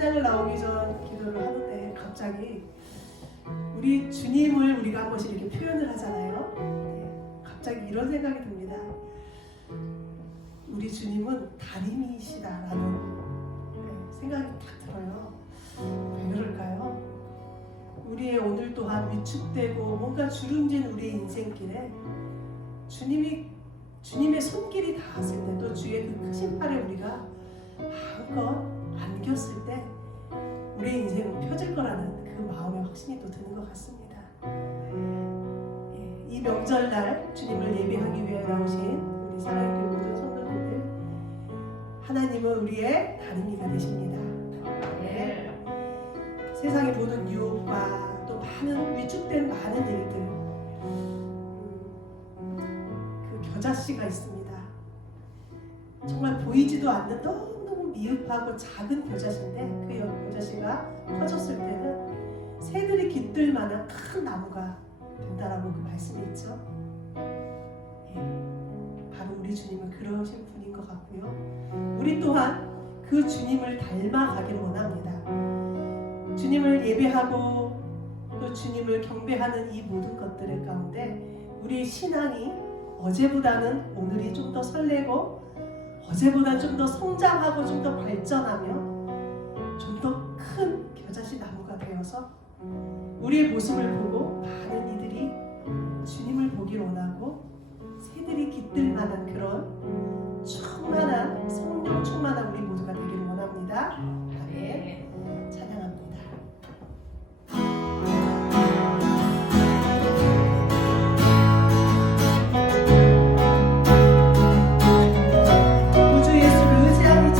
찬양을 나오기 전 기도를 하는데 갑자기 우리 주님을 우리가 한 번씩 이렇게 표현을 하잖아요. 네, 갑자기 이런 생각이 듭니다. 우리 주님은 다림이시다라는 생각이 딱 들어요. 왜 그럴까요? 우리의 오늘 또한 위축되고 뭔가 주름진 우리의 인생길에 주님의 손길이 닿았을 때, 또 주의 그 크신 팔에 우리가 마음껏 안겼을 때 우리의 인생은 펴질 거라는 그 마음의 확신이 또 드는 것 같습니다. 이 명절날 주님을 예배하기 위해 나오신 우리 사랑의 교회 모든 성도님들, 하나님은 우리의 다림이가 되십니다. 네. 세상의 모든 유혹과 또 많은 위축된 많은 일들, 그 겨자씨가 있습니다. 정말 보이지도 않는 너무너무 미흡하고 작은 겨자씨인데, 그 겨자씨가 커졌을 때는 새들이 깃들 만한 큰 나무가 된다라고 그 말씀이 있죠. 바로 우리 주님은 그러신 분인 것 같고요. 우리 또한 그 주님을 닮아가기를 원합니다. 주님을 예배하고 또 주님을 경배하는 이 모든 것들 가운데 우리의 신앙이 어제보다는 오늘이 좀 더 설레고, 어제보다 좀 더 성장하고 좀 더 발전하며 좀 더 큰 겨자씨 나무가 되어서 우리의 모습을 보고 많은 이들이 주님을 보길 원하고 새들이 깃들 만한 그런 충만한, 성령 충만한 우리 모두가 되기를 원합니다. 아멘. 찬양합니다. 우주 예수 의지하는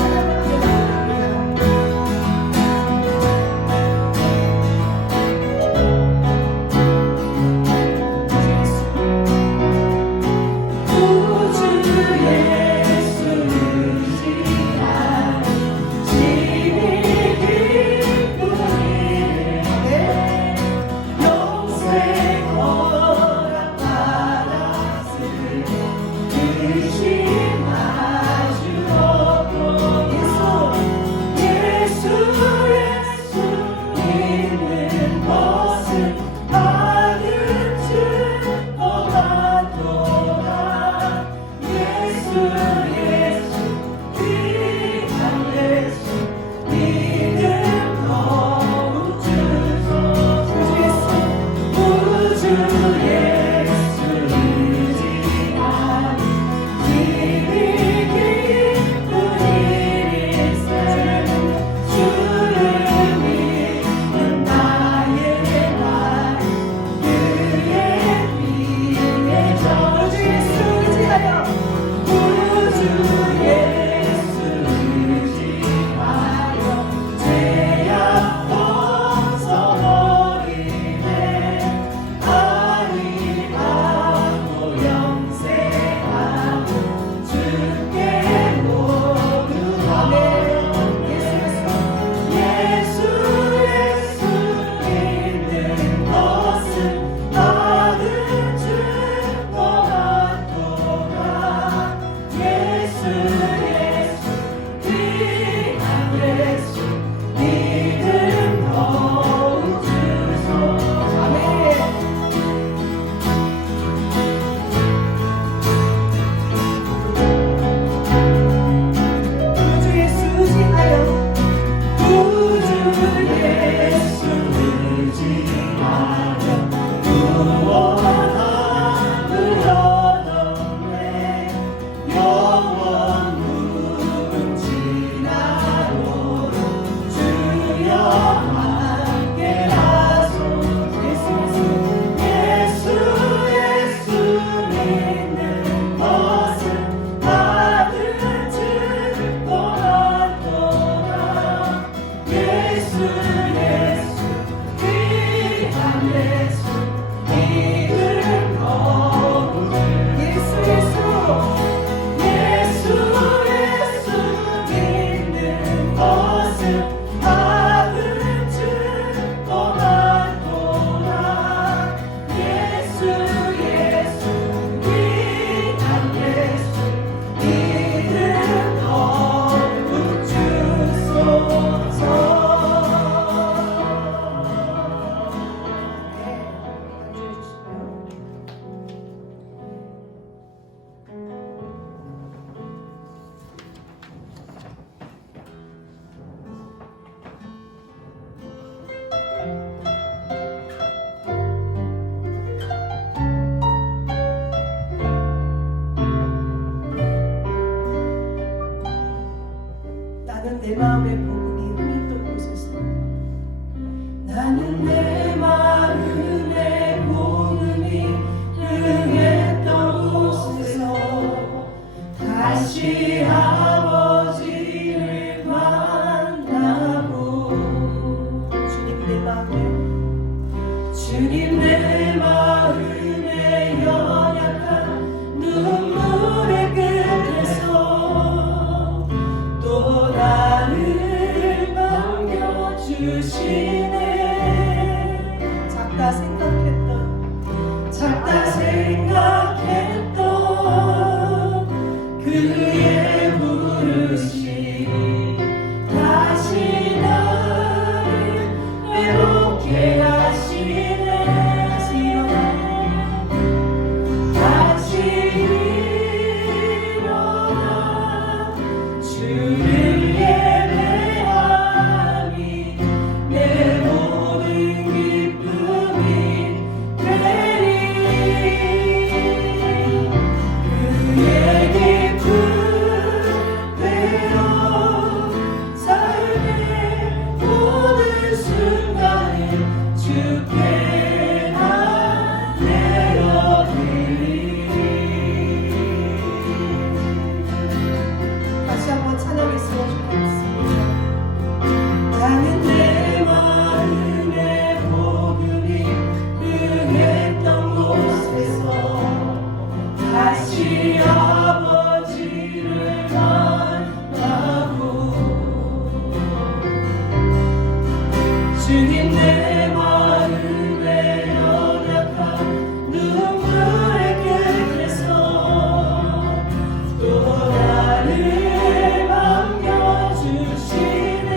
나는 내 마음의 복음이 흥했던 곳에서 나는 내 마음의 복음이 흥했던 곳에서 다시 아버지를 만나고 주님 내 마음의 연약한 눈물의 끝에서 또 나를 반겨주시네. 작다 생각했던 그의 부르심 다시 나를 외롭게 하시네. 다시 일어나 주를 예배함이 내 모든 기쁨이 되리. 그의 깊은 대로 삶의 모든 순간을 주께 다 내어드리. 다시 한번 찬양했으면 좋겠습니다. 나는 내 마음의 복음이 흥했던 곳에서 다시 아버지를 만나고 주님 내 마음의 연약한 눈물의 끝에서 또 나를 반겨주시네.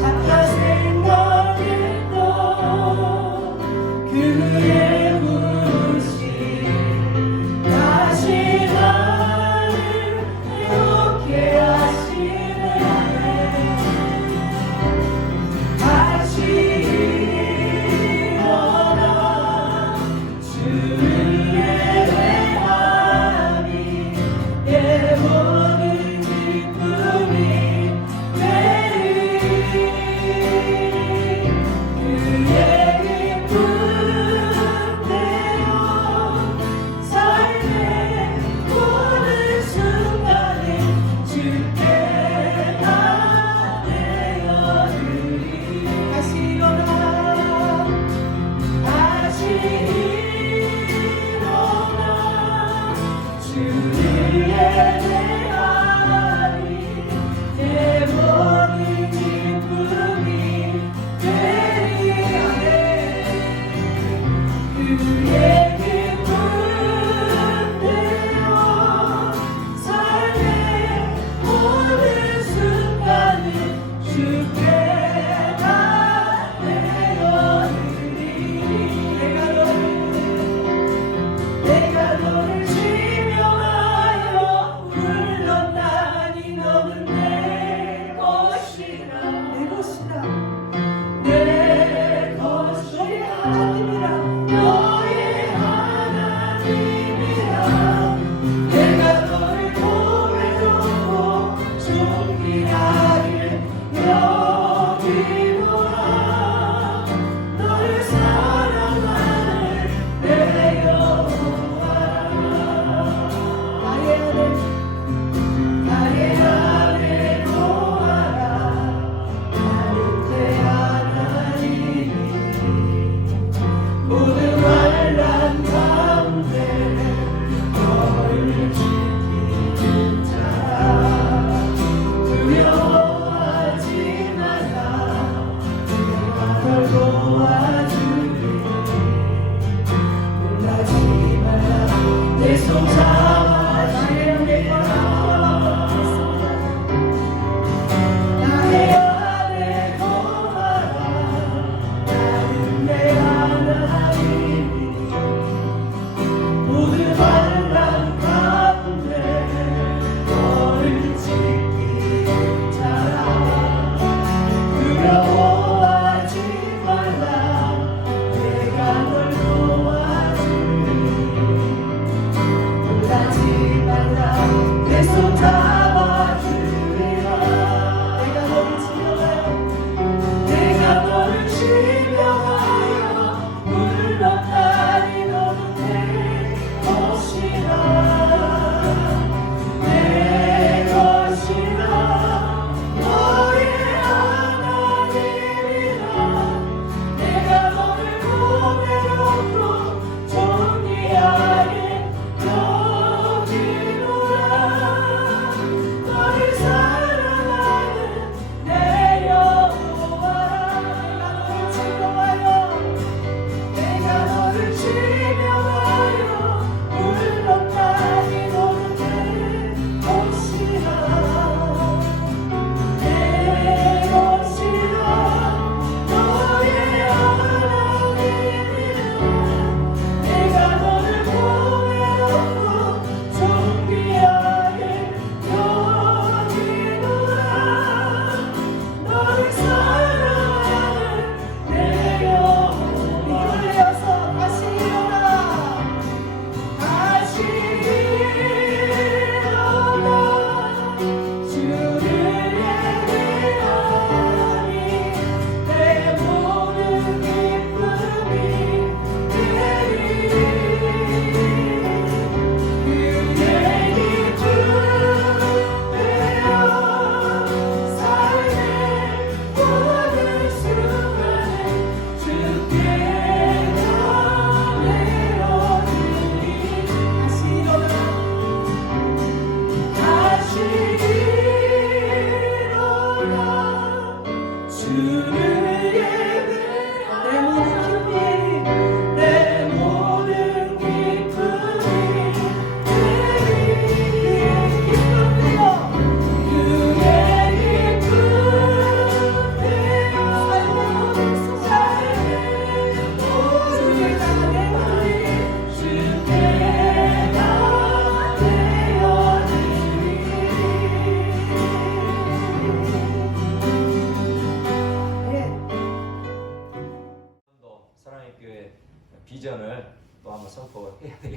작다 생각했던 그의 부르심 다시 나를 이렇게 하시네.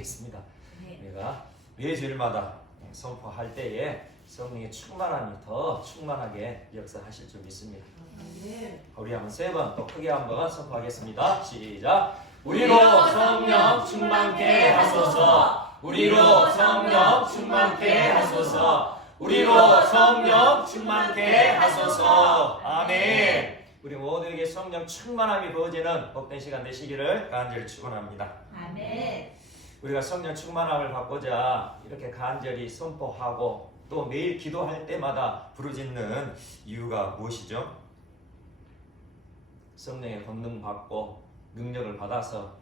되겠습니다. 우리가 매주일마다 선포할 때에 성령의 충만함이 더 충만하게 역사하실 줄 믿습니다. 우리 한번 세 번 또 크게 한번 선포하겠습니다. 시작. 우리로 성령 충만케 하소서. 우리로 성령 충만케 하소서. 우리로 성령 충만케 하소서. 아멘. 우리 모두에게 성령 충만함이 부어지는 복된 시간 되시기를 간절히 축원합니다. 아멘. 우리가 성령 충만함을 받고자 이렇게 간절히 선포하고 또 매일 기도할 때마다 부르짖는 이유가 무엇이죠? 성령의 권능 받고 능력을 받아서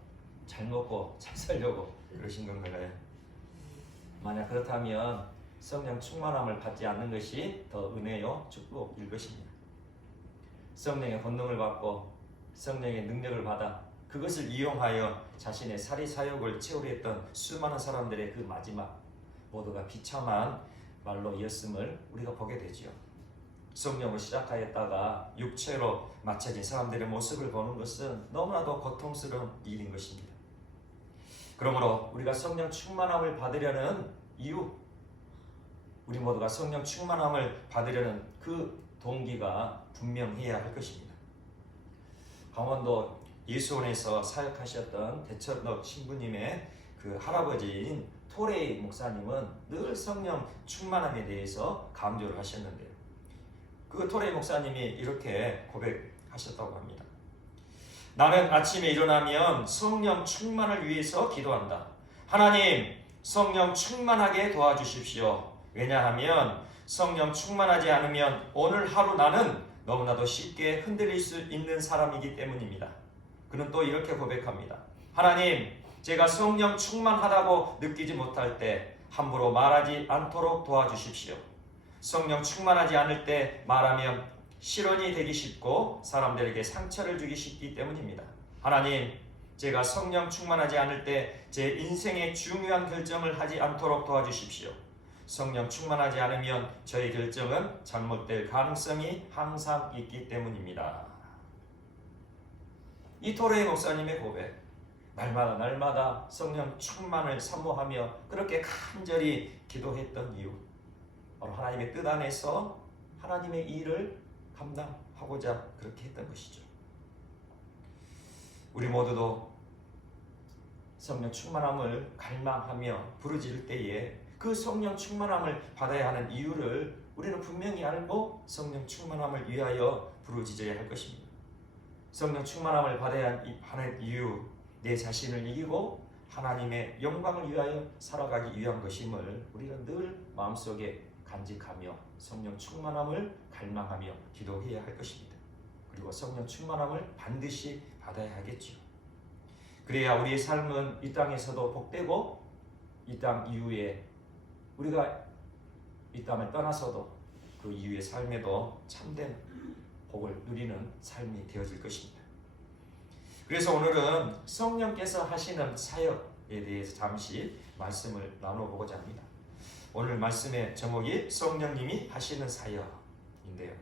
잘 먹고 잘 살려고 그러신 건가요? 만약 그렇다면 성령 충만함을 받지 않는 것이 더 은혜요 축복일 것입니다. 성령의 권능을 받고 성령의 능력을 받아 그것을 이용하여 자신의 사리 사욕을 채우려 했던 수많은 사람들의 그 마지막 모두가 비참한 말로였음을 우리가 보게 되지요. 성령으로 시작하였다가 육체로 맞춰진 사람들의 모습을 보는 것은 너무나도 고통스러운 일인 것입니다. 그러므로 우리가 성령 충만함을 받으려는 이유, 우리 모두가 성령 충만함을 받으려는 그 동기가 분명해야 할 것입니다. 강원도 예수원에서 사역하셨던 대천덕 신부님의 그 할아버지인 토레이 목사님은 늘 성령 충만함에 대해서 강조를 하셨는데요. 그 토레이 목사님이 이렇게 고백하셨다고 합니다. 나는 아침에 일어나면 성령 충만을 위해서 기도한다. 하나님, 성령 충만하게 도와주십시오. 왜냐하면 성령 충만하지 않으면 오늘 하루 나는 너무나도 쉽게 흔들릴 수 있는 사람이기 때문입니다. 그는 또 이렇게 고백합니다. 하나님, 제가 성령 충만하다고 느끼지 못할 때 함부로 말하지 않도록 도와주십시오. 성령 충만하지 않을 때 말하면 실언이 되기 쉽고 사람들에게 상처를 주기 쉽기 때문입니다. 하나님, 제가 성령 충만하지 않을 때 제 인생의 중요한 결정을 하지 않도록 도와주십시오. 성령 충만하지 않으면 저의 결정은 잘못될 가능성이 항상 있기 때문입니다. 이 토레이 목사님의 고백, 날마다 성령 충만을 사모하며 그렇게 간절히 기도했던 이유, 바로 하나님의 뜻 안에서 하나님의 일을 감당하고자 그렇게 했던 것이죠. 우리 모두도 성령 충만함을 갈망하며 부르짖을 때에 그 성령 충만함을 받아야 하는 이유를 우리는 분명히 알고 성령 충만함을 위하여 부르짖어야 할 것입니다. 성령 충만함을 받아야 하는 이유, 내 자신을 이기고 하나님의 영광을 위하여 살아가기 위한 것임을 우리는 늘 마음속에 간직하며 성령 충만함을 갈망하며 기도해야 할 것입니다. 그리고 성령 충만함을 반드시 받아야 하겠죠. 그래야 우리의 삶은 이 땅에서도 복되고 이 땅 이후에 우리가 이 땅을 떠나서도 그 이후의 삶에도 참된 복을 누리는 삶이 되어질 것입니다. 그래서 오늘은 성령께서 하시는 사역에 대해서 잠시 말씀을 나눠보고자 합니다. 오늘 말씀의 제목이 성령님이 하시는 사역인데요.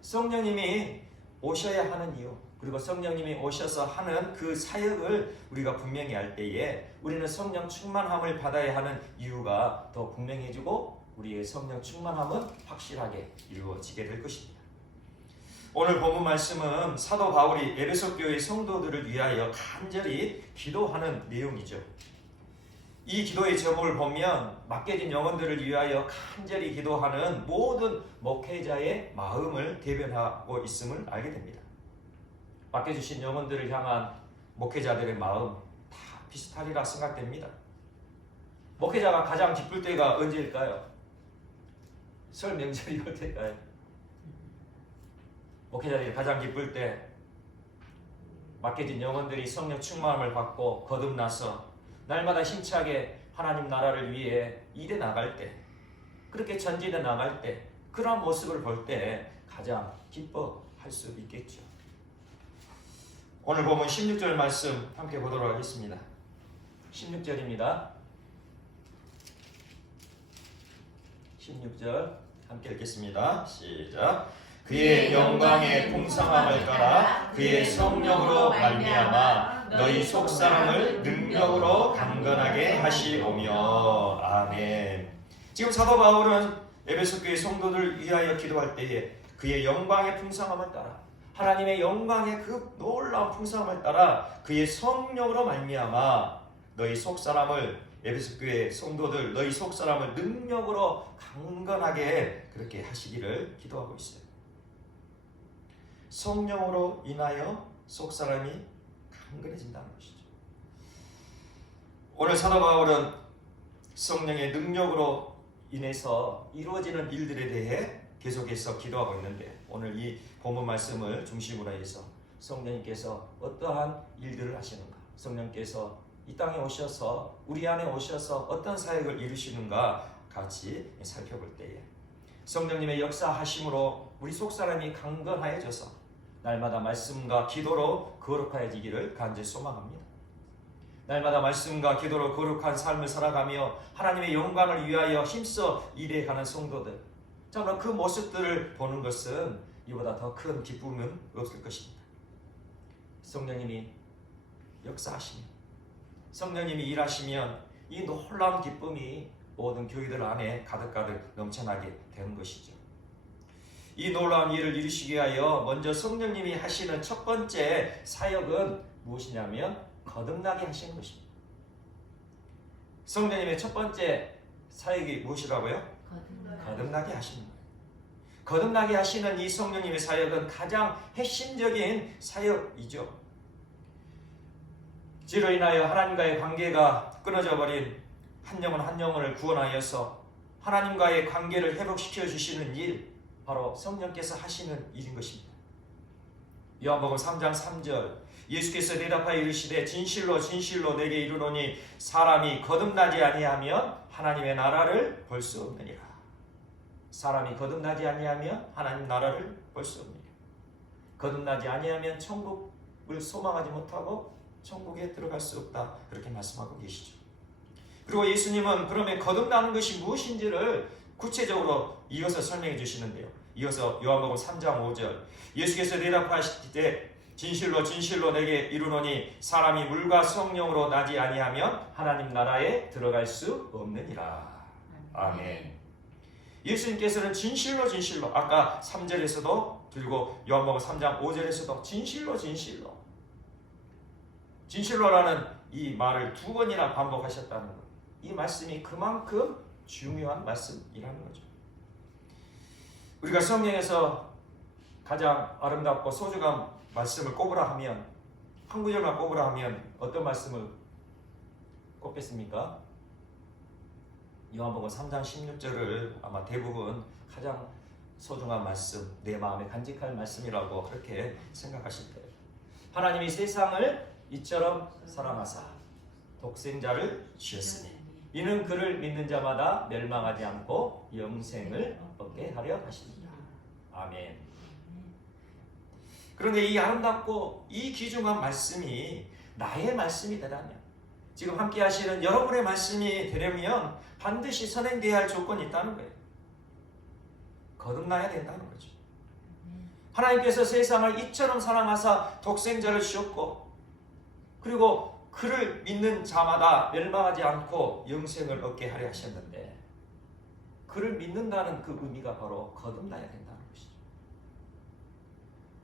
성령님이 오셔야 하는 이유, 그리고 성령님이 오셔서 하는 그 사역을 우리가 분명히 알 때에 우리는 성령 충만함을 받아야 하는 이유가 더 분명해지고 우리의 성령 충만함은 확실하게 이루어지게 될 것입니다. 오늘 본문 말씀은 사도 바울이 에베소 교회 성도들을 위하여 간절히 기도하는 내용이죠. 이 기도의 제목을 보면 맡겨진 영혼들을 위하여 간절히 기도하는 모든 목회자의 마음을 대변하고 있음을 알게 됩니다. 맡겨주신 영혼들을 향한 목회자들의 마음 다 비슷하리라 생각됩니다. 목회자가 가장 기쁠 때가 언제일까요? 설 명절이 올 때일까요? 목회자들이 가장 기쁠 때 맡겨진 영혼들이 성령 충만함을 받고 거듭나서 날마다 힘차게 하나님 나라를 위해 일해 나갈 때, 그렇게 전진해 나갈 때, 그런 모습을 볼 때 가장 기뻐할 수 있겠죠. 오늘 보면 16절 말씀 함께 보도록 하겠습니다. 16절입니다. 16절 함께 읽겠습니다. 시작. 그의 영광의 풍성함을 따라 그의 성령으로 말미암아 너희 속 사람을 능력으로 강건하게 하시오며. 아멘. 지금 사도 바울은 에베소 교회 성도들 위하여 기도할 때에 그의 영광의 풍성함을 따라, 하나님의 영광의 그 놀라운 풍성함을 따라 그의 성령으로 말미암아 너희 속 사람을, 에베소 교회 성도들 너희 속 사람을 능력으로 강건하게 그렇게 하시기를 기도하고 있어요. 성령으로 인하여 속 사람이 강건해진다는 것이죠. 오늘 사도 바울은 성령의 능력으로 인해서 이루어지는 일들에 대해 계속해서 기도하고 있는데, 오늘 이 본문 말씀을 중심으로 해서 성령님께서 어떠한 일들을 하시는가, 성령께서 이 땅에 오셔서 우리 안에 오셔서 어떤 사역을 이루시는가 같이 살펴볼 때에 성령님의 역사하심으로 우리 속사람이 강건하여져서 날마다 말씀과 기도로 거룩하여지기를 간절히 소망합니다. 날마다 말씀과 기도로 거룩한 삶을 살아가며 하나님의 영광을 위하여 힘써 일해가는 성도들, 정말 그 모습들을 보는 것은 이보다 더 큰 기쁨은 없을 것입니다. 성령님이 역사하시면, 성령님이 일하시면 이 놀라운 기쁨이 모든 교회들 안에 가득가득 넘쳐나게 되는 것이죠. 이 놀라운 일을 이루시기 위하여 먼저 성령님이 하시는 첫 번째 사역은 무엇이냐면 거듭나게 하시는 것입니다. 성령님의 첫 번째 사역이 무엇이라고요? 거듭나게 하시는 거예요. 거듭나게 하시는 이 성령님의 사역은 가장 핵심적인 사역이죠. 지로 인하여 하나님과의 관계가 끊어져 버린 한 영혼 한 영혼을 구원하여서 하나님과의 관계를 회복시켜 주시는 일, 바로 성령께서 하시는 일인 것입니다. 요한복음 3장 3절, 예수께서 대답하여 이르시되 진실로 진실로 내게 이르노니 사람이 거듭나지 아니하면 하나님의 나라를 볼 수 없느니라. 사람이 거듭나지 아니하면 하나님 나라를 볼 수 없느니라. 거듭나지 아니하면 천국을 소망하지 못하고 천국에 들어갈 수 없다, 그렇게 말씀하고 계시죠. 그리고 예수님은 그러면 거듭나는 것이 무엇인지를 구체적으로 이어서 설명해 주시는데요. 이어서 요한복음 3장 5절, 예수께서 대답하시되 진실로 진실로 내게 이르노니 사람이 물과 성령으로 나지 아니하면 하나님 나라에 들어갈 수 없느니라. 아멘. 예수님께서는 진실로 진실로, 아까 3절에서도 그리고 요한복음 3장 5절에서도 진실로 진실로, 진실로라는 이 말을 두 번이나 반복하셨다는 것, 이 말씀이 그만큼 중요한 말씀이라는 거죠. 우리가 성경에서 가장 아름답고 소중한 말씀을 꼽으라 하면, 한 구절만 꼽으라 하면 어떤 말씀을 꼽겠습니까? 요한복음 3장 16절을 아마 대부분 가장 소중한 말씀, 내 마음에 간직할 말씀이라고 그렇게 생각하실 거예요. 하나님이 세상을 이처럼 사랑하사 독생자를 주셨으니 이는 그를 믿는 자마다 멸망하지 않고 영생을 얻게 하려 하십니다. 아멘. 그런데 이 아름답고 이 귀중한 말씀이 나의 말씀이 되다면, 지금 함께 하시는 여러분의 말씀이 되려면 반드시 선행되어야 할 조건이 있다는 거예요. 거듭나야 된다는 거죠. 하나님께서 세상을 이처럼 사랑하사 독생자를 주셨고, 그리고 그를 믿는 자마다 멸망하지 않고 영생을 얻게 하려 하셨는데, 그를 믿는다는 그 의미가 바로 거듭나야 된다는 것이죠.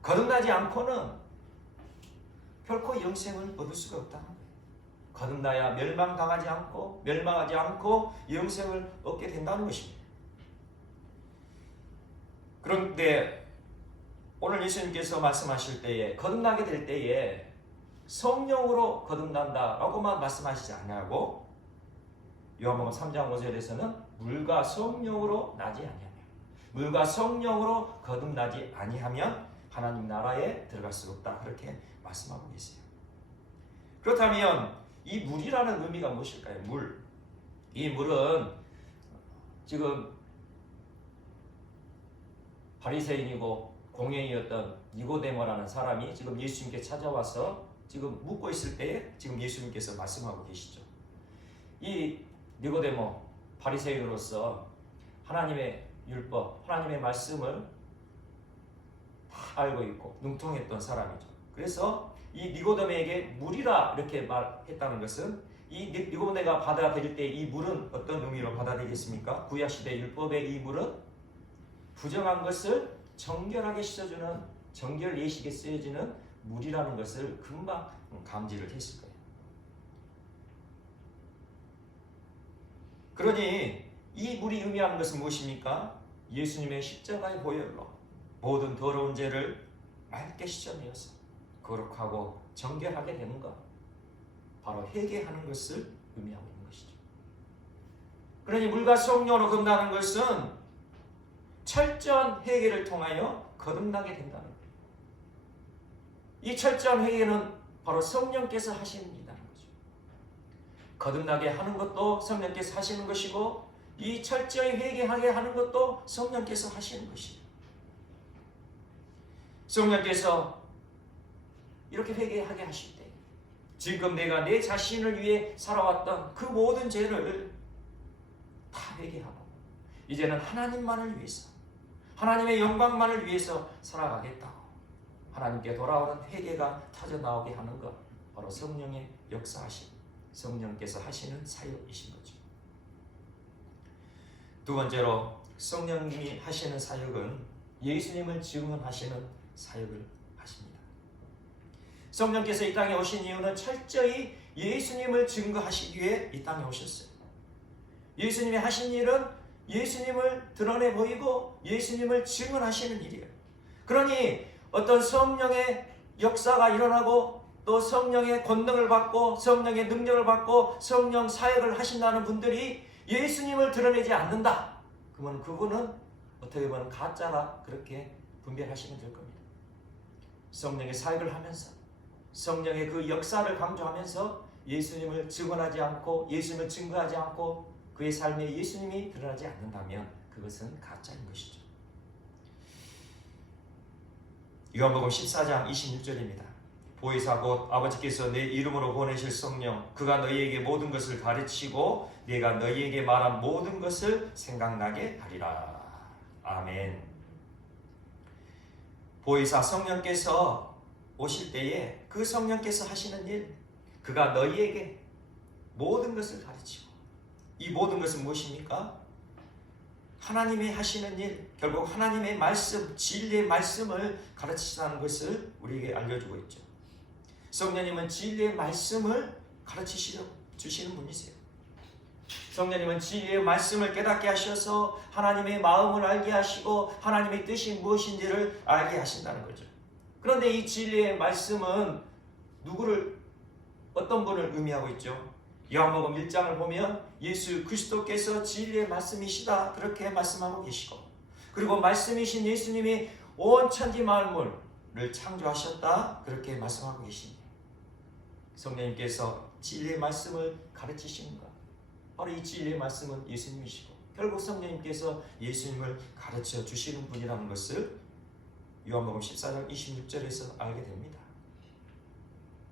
거듭나지 않고는 결코 영생을 얻을 수가 없다는 거예요. 거듭나야 멸망하지 않고 영생을 얻게 된다는 것입니다. 그런데 오늘 예수님께서 말씀하실 때에, 거듭나게 될 때에 성령으로 거듭난다라고만 말씀하시지 않냐고, 요한복음 3장 5절에서는 물과 성령으로 나지 아니하면, 물과 성령으로 거듭나지 아니하면 하나님 나라에 들어갈 수 없다, 그렇게 말씀하고 계세요. 그렇다면 이 물이라는 의미가 무엇일까요? 물. 이 물은 지금 바리새인이고 공회인이었던 니고데모라는 사람이 지금 예수님께 찾아와서 지금 묻고 있을 때에 지금 예수님께서 말씀하고 계시죠. 이 니고데모, 바리새인으로서 하나님의 율법, 하나님의 말씀을 다 알고 있고 능통했던 사람이죠. 그래서 이 니고데모에게 물이라 이렇게 말했다는 것은 이 니고데모가 받아들일 때 이 물은 어떤 의미로 받아들이겠습니까? 구약시대 율법의 이 물은 부정한 것을 정결하게 씻어주는 정결 예식에 쓰여지는 물이라는 것을 금방 감지를 했을 거예요. 그러니 이 물이 의미하는 것은 무엇입니까? 예수님의 십자가의 보혈로 모든 더러운 죄를 맑게 씻어내어서 거룩하고 정결하게 되는 것, 바로 회개하는 것을 의미하고 있는 것이죠. 그러니 물과 성령으로 거듭나는 것은 철저한 회개를 통하여 거듭나게 된다는 거예요. 이 철저한 회개는 바로 성령께서 하시는 일이라는 거죠. 거듭나게 하는 것도 성령께서 하시는 것이고 이 철저히 회개하게 하는 것도 성령께서 하시는 것이에요. 성령께서 이렇게 회개하게 하실 때 지금 내가 내 자신을 위해 살아왔던 그 모든 죄를 다 회개하고 이제는 하나님만을 위해서 하나님의 영광만을 위해서 살아가겠다고 하나님께 돌아오는 회개가 터져나오게 하는 것, 바로 성령의 역사하심, 성령께서 하시는 사역이신 거죠. 두 번째로 성령님이 하시는 사역은 예수님을 증언하시는 사역을 하십니다. 성령께서 이 땅에 오신 이유는 철저히 예수님을 증거하시기 위해 이 땅에 오셨어요. 예수님이 하신 일은 예수님을 드러내 보이고 예수님을 증언하시는 일이에요. 그러니 어떤 성령의 역사가 일어나고 또 성령의 권능을 받고 성령의 능력을 받고 성령 사역을 하신다는 분들이 예수님을 드러내지 않는다. 그러면 그분은 어떻게 보면 가짜라 그렇게 분별하시면 될 겁니다. 성령의 사역을 하면서 성령의 그 역사를 강조하면서 예수님을 증언하지 않고 예수님을 증거하지 않고 그의 삶에 예수님이 드러나지 않는다면 그것은 가짜인 것이죠. 요한복음 14장 26절입니다. 보혜사 곧 아버지께서 내 이름으로 보내실 성령 그가 너희에게 모든 것을 가르치고 내가 너희에게 말한 모든 것을 생각나게 하리라. 아멘. 보혜사 성령께서 오실 때에 그 성령께서 하시는 일, 그가 너희에게 모든 것을 가르치고, 이 모든 것은 무엇입니까? 하나님이 하시는 일, 결국 하나님의 말씀, 진리의 말씀을 가르치시다는 것을 우리에게 알려주고 있죠. 성령님은 진리의 말씀을 가르치시려 주시는 분이세요. 성령님은 진리의 말씀을 깨닫게 하셔서 하나님의 마음을 알게 하시고 하나님의 뜻이 무엇인지를 알게 하신다는 거죠. 그런데 이 진리의 말씀은 누구를, 어떤 분을 의미하고 있죠? 요한복음 1장을 보면 예수 그리스도께서 진리의 말씀이시다 그렇게 말씀하고 계시고, 그리고 말씀이신 예수님이 온 천지 만물을 창조하셨다 그렇게 말씀하고 계십니다. 성령님께서 진리의 말씀을 가르치시는 것, 바로 이 진리의 말씀은 예수님이시고 결국 성령님께서 예수님을 가르쳐 주시는 분이라는 것을 요한복음 14장 26절에서 알게 됩니다.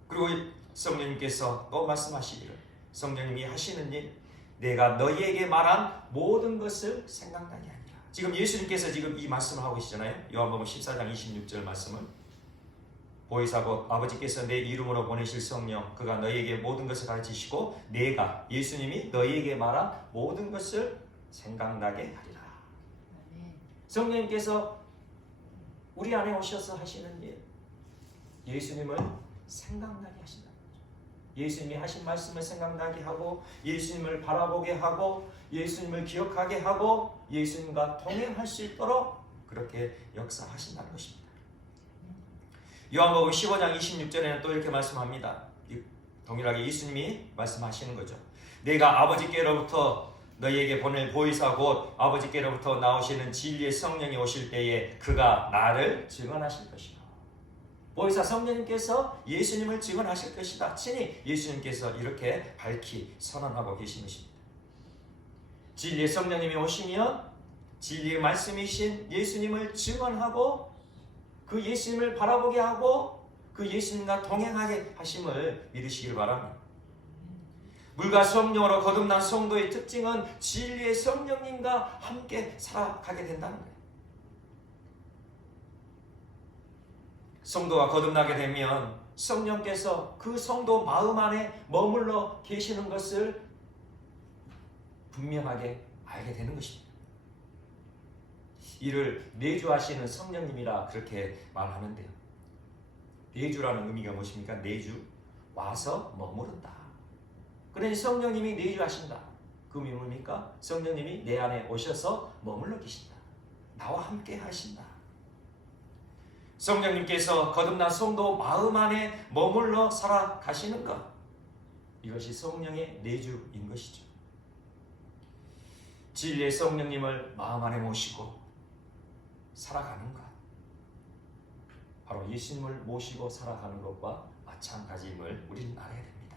그리고 성령님께서 또 말씀하시기를, 성령님이 하시는 일, 내가 너희에게 말한 모든 것을 생각나게 하리라. 지금 예수님께서 지금 이 말씀을 하고 계시잖아요. 요한복음 14장 26절 말씀은 보혜사 곧 아버지께서 내 이름으로 보내실 성령 그가 너희에게 모든 것을 가르치시고 내가, 예수님이 너희에게 말한 모든 것을 생각나게 하리라. 성령님께서 우리 안에 오셔서 하시는 일, 예수님을 생각나게 하신다. 예수님이 하신 말씀을 생각나게 하고 예수님을 바라보게 하고 예수님을 기억하게 하고 예수님과 동행할 수 있도록 그렇게 역사하신다는 것입니다. 요한복음 15장 26절에는 또 이렇게 말씀합니다. 동일하게 예수님이 말씀하시는 거죠. 내가 아버지께로부터 너희에게 보낼 보혜사 곧 아버지께로부터 나오시는 진리의 성령이 오실 때에 그가 나를 증언하실 것이다. 보혜사 성령님께서 예수님을 증언하실 것이다. 친히 예수님께서 이렇게 밝히 선언하고 계신 것입니다. 진리의 성령님이 오시면 진리의 말씀이신 예수님을 증언하고 그 예수님을 바라보게 하고 그 예수님과 동행하게 하심을 믿으시길 바랍니다. 물과 성령으로 거듭난 성도의 특징은 진리의 성령님과 함께 살아가게 된다는 거예요. 성도가 거듭나게 되면 성령께서 그 성도 마음 안에 머물러 계시는 것을 분명하게 알게 되는 것입니다. 이를 내주하시는 성령님이라 그렇게 말하는데요. 내주라는 의미가 무엇입니까? 내주, 와서 머무른다. 그러니 성령님이 내주하신다. 그 의미 뭡니까? 성령님이 내 안에 오셔서 머물러 계신다. 나와 함께 하신다. 성령님께서 거듭난 성도 마음 안에 머물러 살아가시는 것, 이것이 성령의 내주인 것이죠. 진리의 성령님을 마음 안에 모시고 살아가는 것, 바로 예수님을 모시고 살아가는 것과 마찬가지임을 우리는 알아야 됩니다.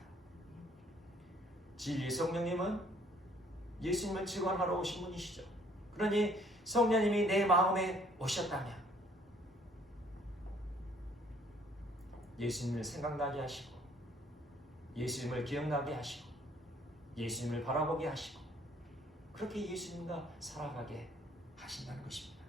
진리의 성령님은 예수님을 증언하러 오신 분이시죠. 그러니 성령님이 내 마음에 오셨다면 예수님을 생각나게 하시고, 예수님을 기억나게 하시고, 예수님을 바라보게 하시고, 그렇게 예수님과 살아가게 하신다는 것입니다.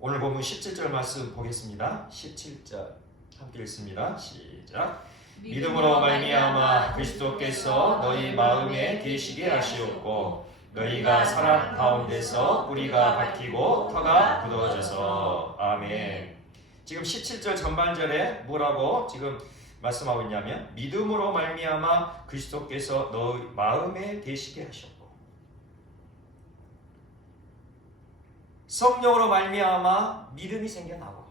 오늘 본문 17절 말씀 보겠습니다. 17절 함께 읽습니다. 시작. 믿음으로 말미암아 그리스도께서 너희 마음에 계시게 하시옵고 너희가 사랑 가운데서 뿌리가 박히고 터가 굳어져서. 아멘. 지금 17절 전반절에 뭐라고 지금 말씀하고 있냐면 믿음으로 말미암아 그리스도께서 너희 마음에 계시게 하셨고, 성령으로 말미암아 믿음이 생겨나고,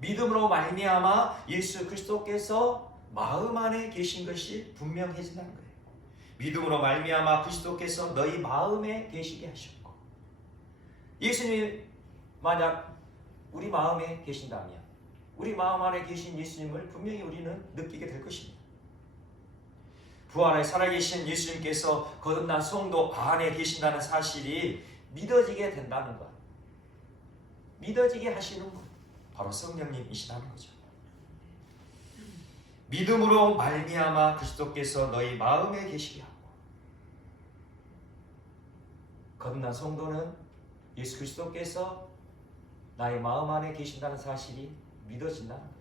믿음으로 말미암아 예수 그리스도께서 마음 안에 계신 것이 분명해진다는 거예요. 믿음으로 말미암아 그리스도께서 너희 마음에 계시게 하셨고, 예수님이 만약 우리 마음에 계신다면 우리 마음 안에 계신 예수님을 분명히 우리는 느끼게 될 것입니다. 부활에 살아계신 예수님께서 거듭난 성도 안에 계신다는 사실이 믿어지게 된다는 것, 믿어지게 하시는 분, 바로 성령님이시다는 거죠. 믿음으로 말미암아 그리스도께서 너희 마음에 계시게 하고, 거듭난 성도는 예수 그리스도께서 나의 마음 안에 계신다는 사실이 믿어진다는 거예요.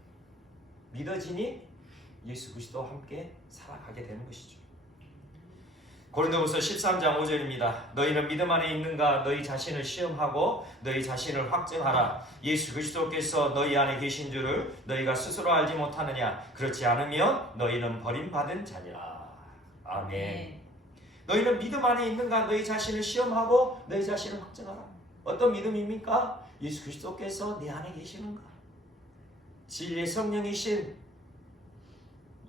믿어지니 예수 그리스도와 함께 살아가게 되는 것이죠. 고린도후서 13장 5절입니다. 너희는 믿음 안에 있는가? 너희 자신을 시험하고 너희 자신을 확증하라. 예수 그리스도께서 너희 안에 계신 줄을 너희가 스스로 알지 못하느냐? 그렇지 않으면 너희는 버림받은 자니라. 아멘. 너희는 믿음 안에 있는가? 너희 자신을 시험하고 너희 자신을 확증하라. 어떤 믿음입니까? 예수 그리스도께서 내 안에 계시는가? 진리의 성령이신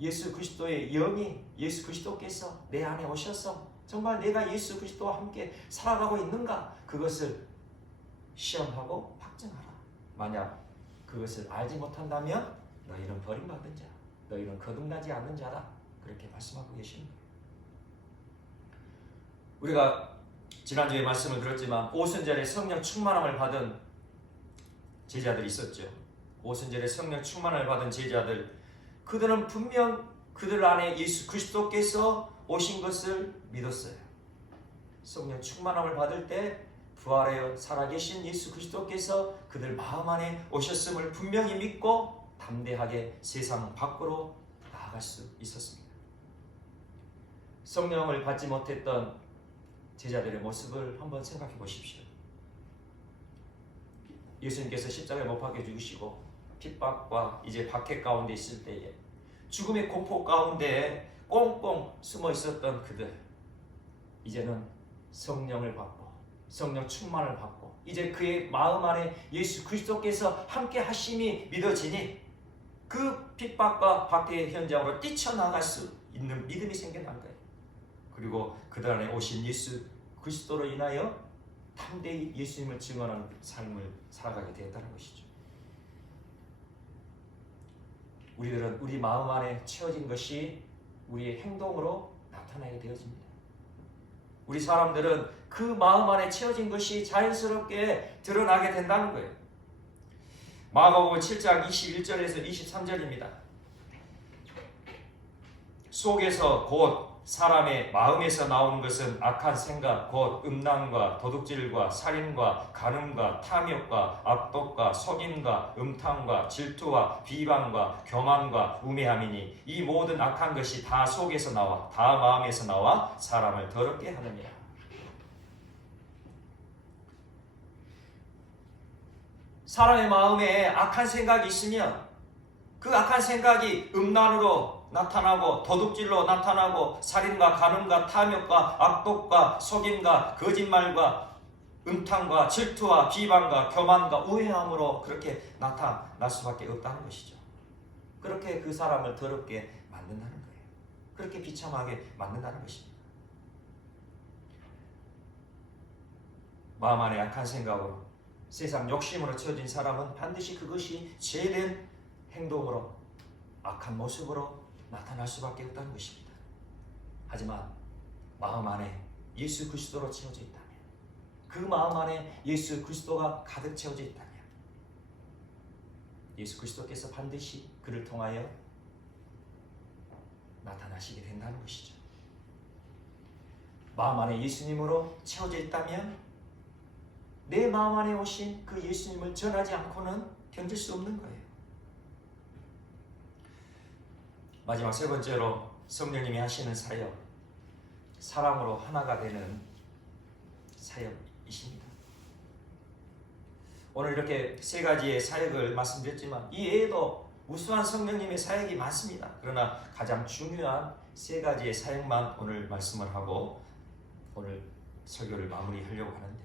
예수 그리스도의 영이, 예수 그리스도께서 내 안에 오셔서 정말 내가 예수 그리스도와 함께 살아가고 있는가? 그것을 시험하고 확증하라. 만약 그것을 알지 못한다면 너희는 버림받은 자, 너희는 거듭나지 않는 자라. 그렇게 말씀하고 계십니다. 우리가 지난주에 말씀을 들었지만 오순절에 성령 충만함을 받은 제자들이 있었죠. 오순절에 성령 충만함을 받은 제자들, 그들은 분명 그들 안에 예수 그리스도께서 오신 것을 믿었어요. 성령 충만함을 받을 때 부활하여 살아계신 예수 그리스도께서 그들 마음 안에 오셨음을 분명히 믿고 담대하게 세상 밖으로 나아갈 수 있었습니다. 성령을 받지 못했던 제자들의 모습을 한번 생각해 보십시오. 예수님께서 십자가에 못 박혀 죽으시고 핍박과 이제 박해 가운데 있을 때에 죽음의 공포 가운데 꽁꽁 숨어 있었던 그들, 이제는 성령을 받고 성령 충만을 받고 이제 그의 마음 안에 예수 그리스도께서 함께 하심이 믿어지니 그 핍박과 박해의 현장으로 뛰쳐나갈 수 있는 믿음이 생겨난 거예요. 그리고 그들 안에 오신 예수 그리스도로 인하여 담대히 예수님을 증언하는 삶을 살아가게 되었다는 것이죠. 우리들은 우리 마음 안에 채워진 것이 우리의 행동으로 나타나게 되어집니다. 우리 사람들은 그 마음 안에 채워진 것이 자연스럽게 드러나게 된다는 거예요. 마가복음 7장 21절에서 23절입니다. 속에서 곧 사람의 마음에서 나오는 것은 악한 생각, 곧 음란과 도둑질과 살인과 간음과 탐욕과 악독과 속임과 음탕과 질투와 비방과 교만과 우매함이니 이 모든 악한 것이 다 속에서 나와 다 마음에서 나와 사람을 더럽게 하느니라. 사람의 마음에 악한 생각이 있으면 그 악한 생각이 음란으로 나타나고 도둑질로 나타나고 살인과 간음과 탐욕과 악독과 속임과 거짓말과 음탕과 질투와 비방과 교만과 우회함으로 그렇게 나타날 수밖에 없다는 것이죠. 그렇게 그 사람을 더럽게 만든다는 거예요. 그렇게 비참하게 만든다는 것입니다. 마음 안에 악한 생각으로 세상 욕심으로 채워진 사람은 반드시 그것이 죄된 행동으로 악한 모습으로 나타날 수밖에 없다는 것입니다. 하지만 마음 안에 예수 그리스도로 채워져 있다면, 그 마음 안에 예수 그리스도가 가득 채워져 있다면 예수 그리스도께서 반드시 그를 통하여 나타나시게 된다는 것이죠. 마음 안에 예수님으로 채워져 있다면 내 마음 안에 오신 그 예수님을 전하지 않고는 견딜 수 없는 거예요. 마지막 세 번째로 성령님이 하시는 사역, 사랑으로 하나가 되는 사역이십니다. 오늘 이렇게 세 가지의 사역을 말씀드렸지만 이 외에도 우수한 성령님의 사역이 많습니다. 그러나 가장 중요한 세 가지의 사역만 오늘 말씀을 하고 오늘 설교를 마무리하려고 하는데,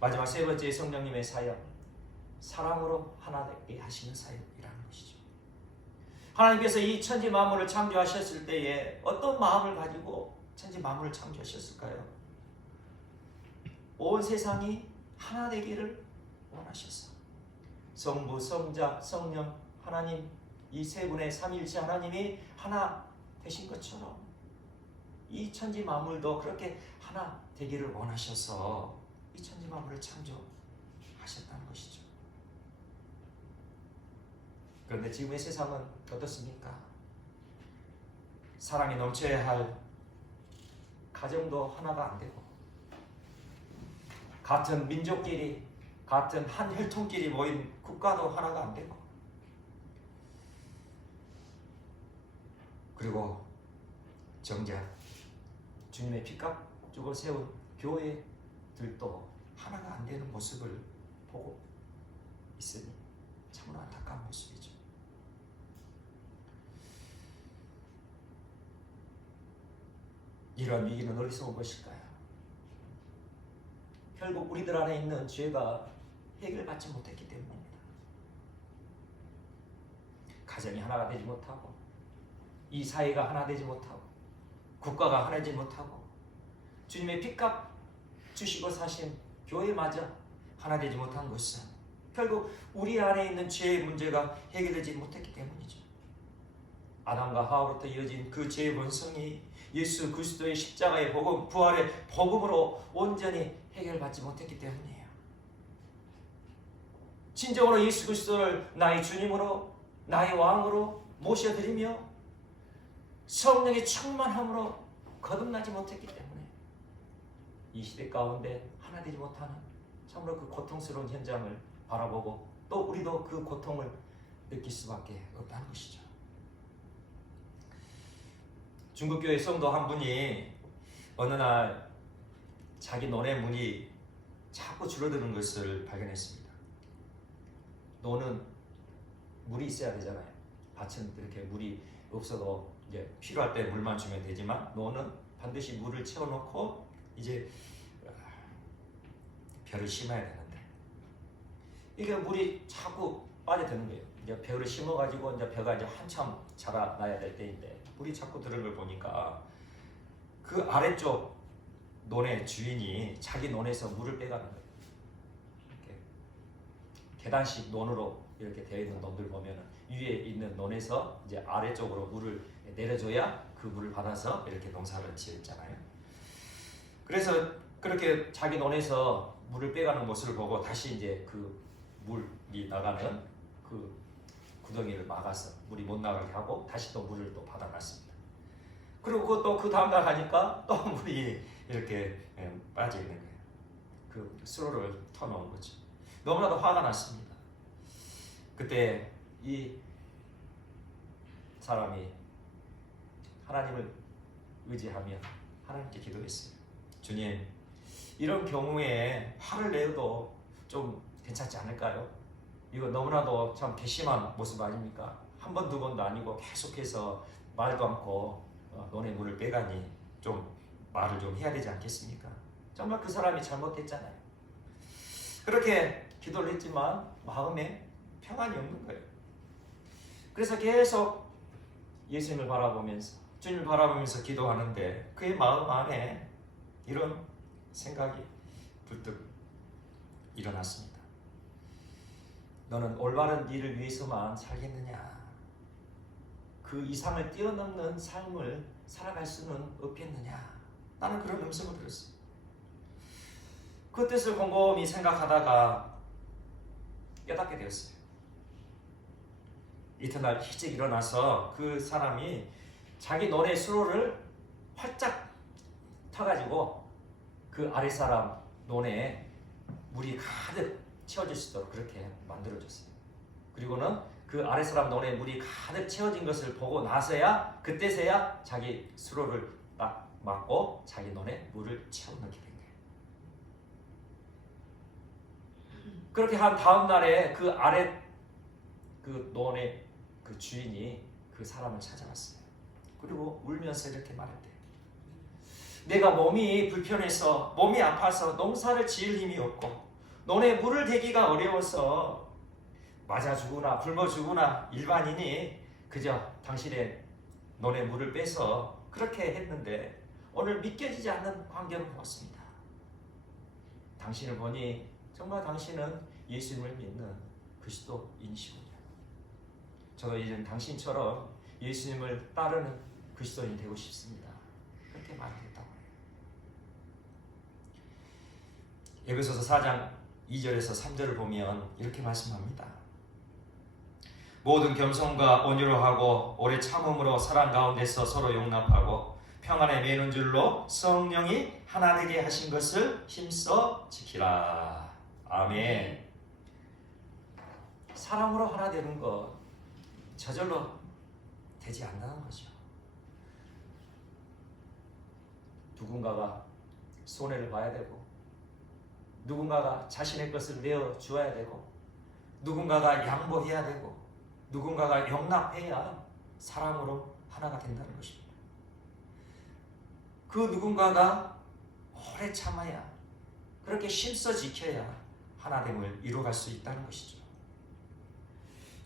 마지막 세 번째 성령님의 사역, 사랑으로 하나 되게 하시는 사역이라는 것이죠. 하나님께서 이 천지 만물을 창조하셨을 때에 어떤 마음을 가지고 천지 만물을 창조하셨을까요? 온 세상이 하나 되기를 원하셨어. 성부, 성자, 성령, 하나님, 이 세 분의 삼위일체 하나님이 하나 되신 것처럼 이 천지 만물도 그렇게 하나 되기를 원하셔서 이 천지 만물을 창조하셨다는 것이죠. 그런데 지금의 세상은 어떻습니까? 사랑이 넘쳐야 할 가정도 하나가 안 되고, 같은 민족끼리, 같은 한 혈통끼리 모인 국가도 하나가 안 되고, 그리고 정작 주님의 피값 주고 세운 교회들도 하나가 안 되는 모습을 보고 있으니 참으로 안타까운 모습이죠. 이러한 위기는 어디서 온 것일까요? 결국 우리들 안에 있는 죄가 해결받지 못했기 때문입니다. 가정이 하나가 되지 못하고, 이 사회가 하나 되지 못하고, 국가가 하나 되지 못하고, 주님의 피값 주시고 사신 교회마저 하나 되지 못한 것은 결국 우리 안에 있는 죄의 문제가 해결되지 못했기 때문이죠. 아담과 하와로부터 이어진 그 죄의 본성이 예수 그리스도의 십자가의 복음, 부활의 복음으로 온전히 해결받지 못했기 때문이에요. 진정으로 예수 그리스도를 나의 주님으로, 나의 왕으로 모셔드리며 성령의 충만함으로 거듭나지 못했기 때문에 이 시대 가운데 하나 되지 못하는 참으로 그 고통스러운 현장을 바라보고 또 우리도 그 고통을 느낄 수밖에 없다는 것이죠. 중국교회 성도 한 분이 어느 날 자기 논의 문이 자꾸 줄어드는 것을 발견했습니다. 논은 물이 있어야 되잖아요. 밭은 이렇게 물이 없어도 이제 필요할 때 물만 주면 되지만 논은 반드시 물을 채워놓고 이제 벼를 심어야 되는데 이게 물이 자꾸 빠져드는 거예요. 이제 벼를 심어가지고 이제 벼가 이제 한참 자라나야 될 때인데 물이 자꾸 들어오는 걸 보니까 그 아래쪽 논의 주인이 자기 논에서 물을 빼가는 거예요. 이렇게 계단식 논으로 이렇게 되어 있는 논들 보면은 위에 있는 논에서 이제 아래쪽으로 물을 내려줘야 그 물을 받아서 이렇게 농사를 지었잖아요. 그래서 그렇게 자기 논에서 물을 빼가는 모습을 보고 다시 이제 그 물이 나가는 그 구덩이를 막아서 물이 못 나가게 하고 다시 또 물을 또 받아놨습니다. 그리고 또 그 다음날 가니까 또 물이 이렇게 빠져 있는 거예요. 그 수로를 터놓은 거죠. 너무나도 화가 났습니다. 그때 이 사람이 하나님을 의지하며 하나님께 기도했어요. 주님, 이런 경우에 화를 내도 좀 괜찮지 않을까요? 이거 너무나도 참 괘씸한 모습 아닙니까? 한 번, 두 번도 아니고 계속해서 말도 않고 논에 물을 빼가니 좀 말을 좀 해야 되지 않겠습니까? 정말 그 사람이 잘못했잖아요. 그렇게 기도를 했지만 마음에 평안이 없는 거예요. 그래서 계속 예수님을 바라보면서, 주님을 바라보면서 기도하는데 그의 마음 안에 이런 생각이 불뚝 일어났습니다. 너는 올바른 일을 위해서만 살겠느냐? 그 이상을 뛰어넘는 삶을 살아갈 수는 없겠느냐? 나는 그런 음성을 들었어요. 그 뜻을 곰곰이 생각하다가 깨닫게 되었어요. 이튿날 일찍 일어나서 그 사람이 자기 논의 수로를 활짝 터가지고 그 아랫사람 논에 물이 가득 채워질 수 있도록 그렇게 만들어줬어요. 그리고는 그 아랫사람 논에 물이 가득 채워진 것을 보고 나서야 그때서야 자기 수로를 딱 막고 자기 논에 물을 채워넣게 된 거예요. 그렇게 한 다음 날에 그 아래 그 논의 그 주인이 그 사람을 찾아왔어요. 그리고 울면서 이렇게 말했대요. 내가 몸이 불편해서, 몸이 아파서 농사를 지을 힘이 없고 논에 물을 대기가 어려워서 맞아 죽으나 굶어 죽으나 일반인이 그저 당신의 논에 물을 빼서 그렇게 했는데 오늘 믿겨지지 않는 광경을 보았습니다. 당신을 보니 정말 당신은 예수님을 믿는 그리스도인이시군요. 저도 이제 당신처럼 예수님을 따르는 그리스도인이 되고 싶습니다. 그렇게 말했다고 해요. 에베소서 4장 2절에서 3절을 보면 이렇게 말씀합니다. 모든 겸손과 온유로 하고 오래 참음으로 사랑 가운데서 서로 용납하고 평안에 매는 줄로 성령이 하나 되게 하신 것을 힘써 지키라. 아멘. 사랑으로 하나 되는 것 저절로 되지 않는다는 거죠. 누군가가 손해를 봐야 되고 누군가가 자신의 것을 내어 주어야 되고 누군가가 양보해야 되고 누군가가 용납해야 사랑으로 하나가 된다는 것입니다. 그 누군가가 오래 참아야 그렇게 힘써 지켜야 하나됨을 이루어갈 수 있다는 것이죠.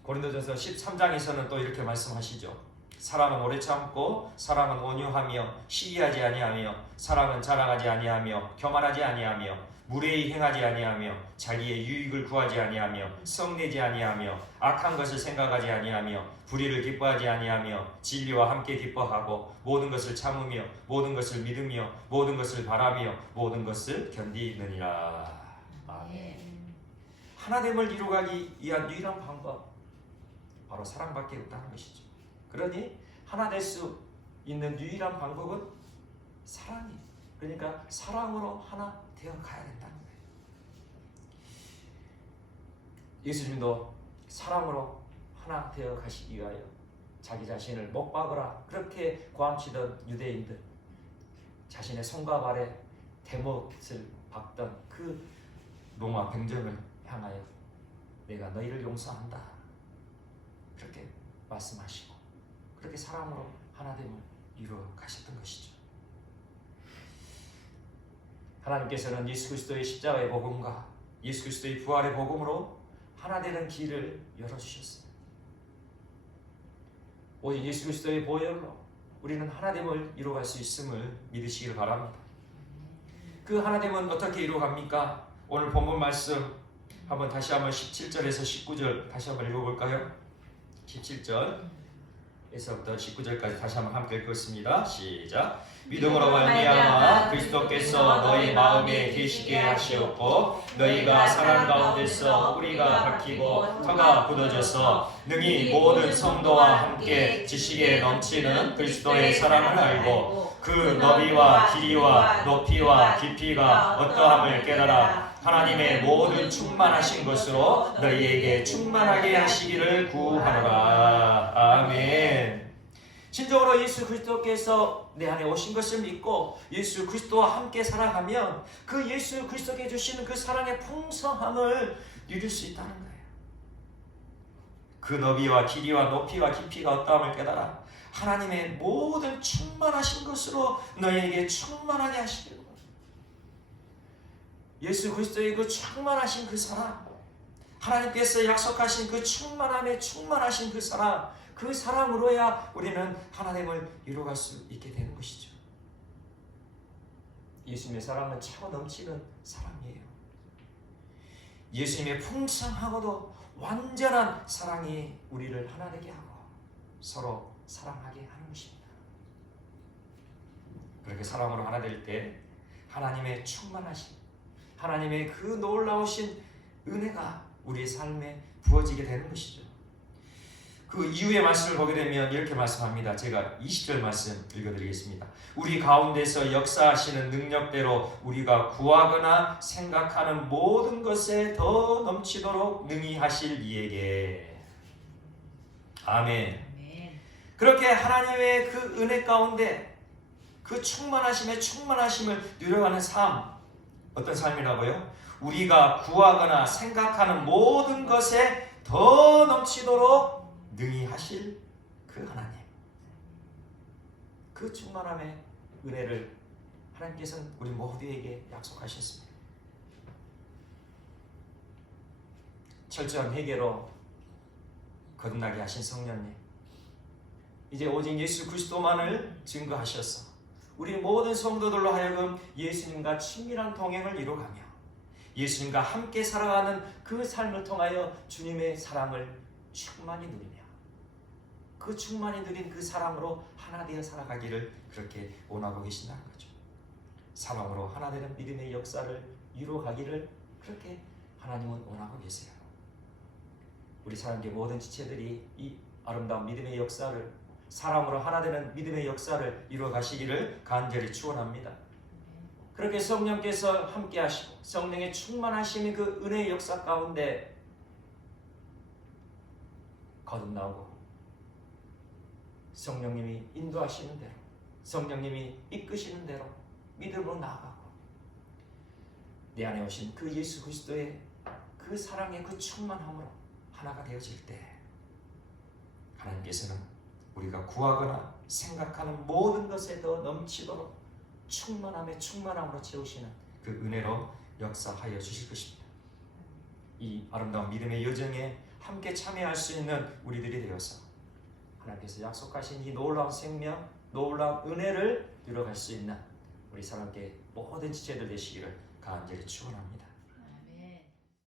고린도전서 13장에서는 또 이렇게 말씀하시죠. 사랑은 오래 참고 사랑은 온유하며 시기하지 아니하며 사랑은 자랑하지 아니하며 교만하지 아니하며 무례히 행하지 아니하며 자기의 유익을 구하지 아니하며 성내지 아니하며 악한 것을 생각하지 아니하며 불의를 기뻐하지 아니하며 진리와 함께 기뻐하고 모든 것을 참으며 모든 것을 믿으며 모든 것을 바라며 모든 것을 견디느니라. 아멘. 하나됨을 이루어가기 위한 유일한 방법 바로 사랑밖에 없다는 것이죠. 그러니 하나 될 수 있는 유일한 방법은 사랑이에요. 그러니까 사랑으로 하나 되어 가야 된다는 거예요. 예수님도 사랑으로 하나 되어 가시기 위하여 자기 자신을 못 박으라 그렇게 고함치던 유대인들, 자신의 손과 발에 대못을 박던 그 로마 병정을 향하여 내가 너희를 용서한다 그렇게 말씀하시고 그렇게 사랑으로 하나됨을 이루어 가셨던 것이죠. 하나님께서는 예수 그리스도의 십자가의 복음과 예수 그리스도의 부활의 복음으로 하나 되는 길을 열어주셨어요. 오직 예수 그리스도의 보혈로 우리는 하나됨을 이루어갈 수 있음을 믿으시길 바랍니다. 그 하나됨은 어떻게 이루어갑니까? 오늘 본문 말씀 다시 한번 17절에서 19절 다시 한번 읽어볼까요? 17절 1절에서부터 19절까지 다시 한번 함께 읽겠습니다. 시작. 믿음으로 말미암아 그리스도께서 너희 마음에 계시게 하시었고 너희가 사랑 가운데서 뿌리가 박히고 터가 굳어져서 능히 모든 성도와 함께 지식에 넘치는 그리스도의 사랑을 알고 그 너비와 길이와 높이와 깊이가 어떠함을 깨달아 하나님의 모든 충만하신 것으로 너희에게 충만하게 하시기를 구하노라. 아멘. 진정으로 예수 그리스도께서 내 안에 오신 것을 믿고 예수 그리스도와 함께 살아가면 그 예수 그리스도께 주시는 그 사랑의 풍성함을 누릴 수 있다는 거예요. 그 너비와 길이와 높이와 깊이가 어떠함을 깨달아 하나님의 모든 충만하신 것으로 너희에게 충만하게 하시기를. 예수 그리스도의 그 충만하신 그 사랑, 하나님께서 약속하신 그 충만함에 충만하신 그 사랑, 그 사랑으로야 우리는 하나님을 이루어갈 수 있게 되는 것이죠. 예수님의 사랑은 차고 넘치는 사랑이에요. 예수님의 풍성하고도 완전한 사랑이 우리를 하나 되게 하고 서로 사랑하게 하는 것입니다. 그렇게 사랑으로 하나 될 때 하나님의 충만하신, 하나님의 그 놀라우신 은혜가 우리의 삶에 부어지게 되는 것이죠. 그 이후의 말씀을 보게 되면 이렇게 말씀합니다. 제가 20절 말씀 읽어드리겠습니다. 우리 가운데서 역사하시는 능력대로 우리가 구하거나 생각하는 모든 것에 더 넘치도록 능히 하실 이에게. 아멘. 그렇게 하나님의 그 은혜 가운데 그 충만하심을 누려가는 삶, 어떤 삶이라고요? 우리가 구하거나 생각하는 모든 것에 더 넘치도록 능히 하실 그 하나님, 그 충만함의 은혜를 하나님께서는 우리 모두에게 약속하셨습니다. 철저한 회개로 거듭나게 하신 성령님, 이제 오직 예수 그리스도만을 증거하셔서 우리 모든 성도들로 하여금 예수님과 친밀한 동행을 이루어가며 예수님과 함께 살아가는 그 삶을 통하여 주님의 사랑을 충만히 누리며 그 충만히 누린 그 사랑으로 하나 되어 살아가기를 그렇게 원하고 계신다는 거죠. 사랑으로 하나 되는 믿음의 역사를 이루어가기를 그렇게 하나님은 원하고 계세요. 우리 사랑계 모든 지체들이 이 아름다운 믿음의 역사를, 사랑으로 하나 되는 믿음의 역사를 이루어가시기를 간절히 축원합니다. 그렇게 성령께서 함께 하시고 성령의 충만하심의 그 은혜의 역사 가운데 거듭나오고 성령님이 인도하시는 대로, 성령님이 이끄시는 대로 믿음으로 나아가고 내 안에 오신 그 예수 그리스도의 그 사랑의 그 충만함으로 하나가 되어질 때 하나님께서는 우리가 구하거나 생각하는 모든 것에 더 넘치도록 충만함에 충만함으로 채우시는 그 은혜로 역사하여 주실 것입니다. 이 아름다운 믿음의 여정에 함께 참여할 수 있는 우리들이 되어서 하나님께서 약속하신 이 놀라운 생명, 놀라운 은혜를 누려갈 수 있는 우리 사랑계 모든 지체들 되시기를 간절히 축원합니다.